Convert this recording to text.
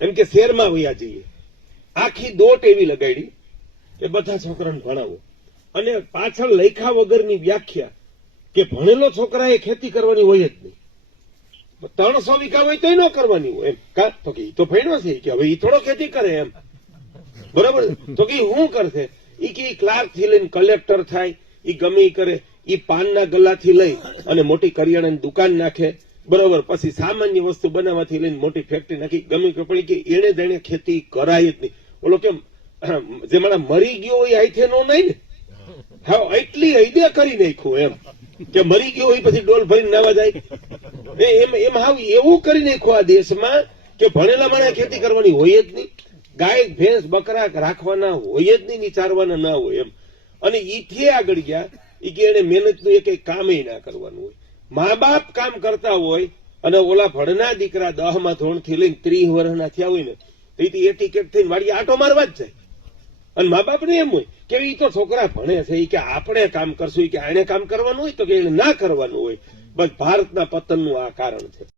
એમ કે શહેરમાં વયા જઈએ. આખી દોટ એવી લગાડી કે બધા છોકરાને ભણાવો અને પાછળ લખ્યા વગરની વ્યાખ્યા કે ભણેલો છોકરાએ ખેતી કરવાની હોય જ નહીં. 300 વીઘા હોય તોય ન કરવાની હોય એમ. કા તો કે ઈ તો ભણ્યો છે કે હવે ઈ થોડો ખેતી કરે એમ. બરાબર. તો કે શું કરશે? ઈ કે ક્લાર્ક થી લઈને કલેક્ટર થાય, ઈ ગમે ઈ કરે. ઈ પાનના ગલ્લાથી લઈ અને મોટી કરિયાણાની દુકાન નાખે. બરોબર. પછી સામાન્ય વસ્તુ બનાવવાથી લઈને મોટી ફેક્ટરી નાખી ગમે પણ કે એને તેને ખેતી કરાય જ નહીં. ઓલો કેમ જે મારા મરી ગયો હોય આઈથે નો નહીં ને. હા, એટલી હૈદે કરી નાખ્યું એમ કે મરી ગયો હોય પછી ડોલ ભરીને નાવા જાય એમ હાવ એવું કરી નાખ્યું આ દેશમાં કે ભણેલા માણસ ખેતી કરવાની હોય જ નહીં. ગાય ભેંસ બકરા રાખવાના હોય જ નહીં, ચારવાના ના હોય એમ. અને ઈથી આગળ ગયા ઈ કે એને મહેનતનું એક કામ ના કરવાનું હોય. મા બાપ કામ કરતા હોય અને ઓલા ભણના દીકરા 10મા ધોરણથી લઈને 30 વર્ષના થયા હોય ને તેથી એ ટિકિટ થઈને વાડી આટો મારવા જ જાય. અને મા બાપને એમ હોય કે ઈ તો છોકરા ભણે છે, ઈ કે આપણે કામ કરશું, ઈ કે આને કામ કરવાનું હોય તો કે એને ના કરવાનું હોય. બસ ભારતના પતનનું આ કારણ છે.